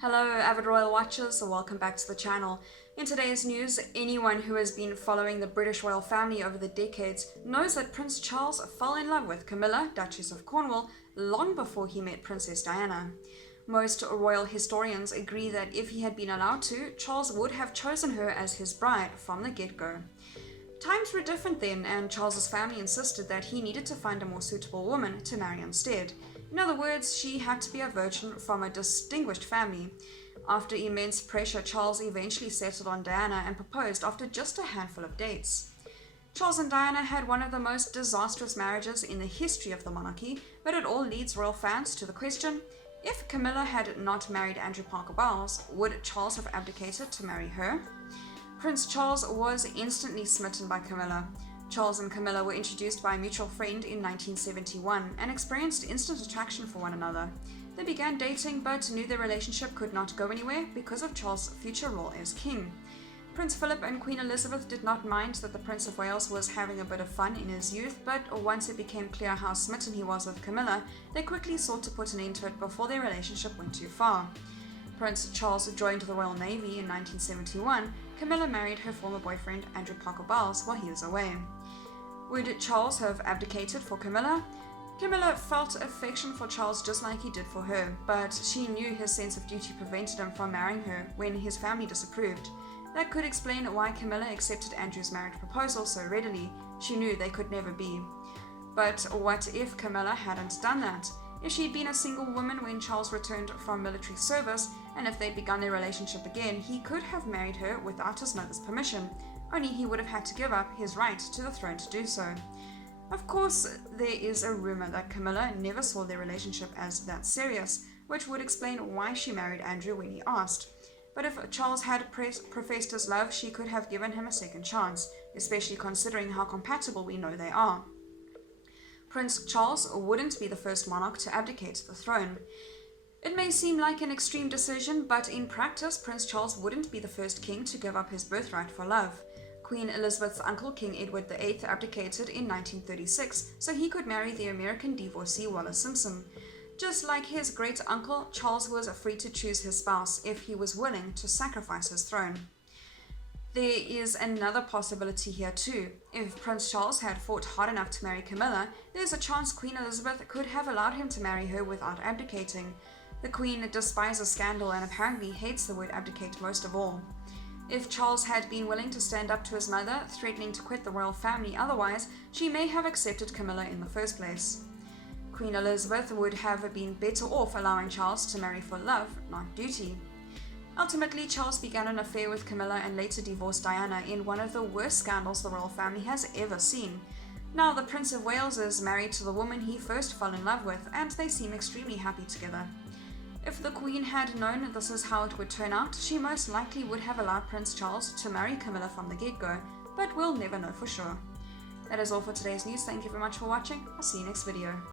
Hello avid royal watchers, welcome back to the channel. In today's news, anyone who has been following the British royal family over the decades knows that Prince Charles fell in love with Camilla, Duchess of Cornwall, long before he met Princess Diana. Most royal historians agree that if he had been allowed to, Charles would have chosen her as his bride from the get-go. Times were different then, and Charles's family insisted that he needed to find a more suitable woman to marry instead. In other words, she had to be a virgin from a distinguished family. After immense pressure, Charles eventually settled on Diana and proposed after just a handful of dates. Charles and Diana had one of the most disastrous marriages in the history of the monarchy, but it all leads royal fans to the question: if Camilla had not married Andrew Parker Bowles, would Charles have abdicated to marry her? Prince Charles was instantly smitten by Camilla. Charles and Camilla were introduced by a mutual friend in 1971 and experienced instant attraction for one another. They began dating but knew their relationship could not go anywhere because of Charles' future role as king. Prince Philip and Queen Elizabeth did not mind that the Prince of Wales was having a bit of fun in his youth, but once it became clear how smitten he was with Camilla, they quickly sought to put an end to it before their relationship went too far. Prince Charles joined the Royal Navy in 1971. Camilla married her former boyfriend Andrew Parker Bowles while he was away. Would Charles have abdicated for Camilla? Camilla felt affection for Charles just like he did for her, but she knew his sense of duty prevented him from marrying her when his family disapproved. That could explain why Camilla accepted Andrew's marriage proposal so readily. She knew they could never be. But what if Camilla hadn't done that? If she'd been a single woman when Charles returned from military service, and if they'd begun their relationship again, he could have married her without his mother's permission, only he would have had to give up his right to the throne to do so. Of course, there is a rumor that Camilla never saw their relationship as that serious, which would explain why she married Andrew when he asked. But if Charles had professed his love, she could have given him a second chance, especially considering how compatible we know they are. Prince Charles wouldn't be the first monarch to abdicate the throne. It may seem like an extreme decision, but in practice, Prince Charles wouldn't be the first king to give up his birthright for love. Queen Elizabeth's uncle, King Edward VIII, abdicated in 1936 so he could marry the American divorcee Wallis Simpson. Just like his great-uncle, Charles was free to choose his spouse if he was willing to sacrifice his throne. There is another possibility here too. If Prince Charles had fought hard enough to marry Camilla, there's a chance Queen Elizabeth could have allowed him to marry her without abdicating. The Queen despises scandal and apparently hates the word abdicate most of all. If Charles had been willing to stand up to his mother, threatening to quit the royal family otherwise, she may have accepted Camilla in the first place. Queen Elizabeth would have been better off allowing Charles to marry for love, not duty. Ultimately, Charles began an affair with Camilla and later divorced Diana in one of the worst scandals the royal family has ever seen. Now the Prince of Wales is married to the woman he first fell in love with, and they seem extremely happy together. If the Queen had known this is how it would turn out, she most likely would have allowed Prince Charles to marry Camilla from the get-go, but we'll never know for sure. That is all for today's news. Thank you very much for watching. I'll see you next video.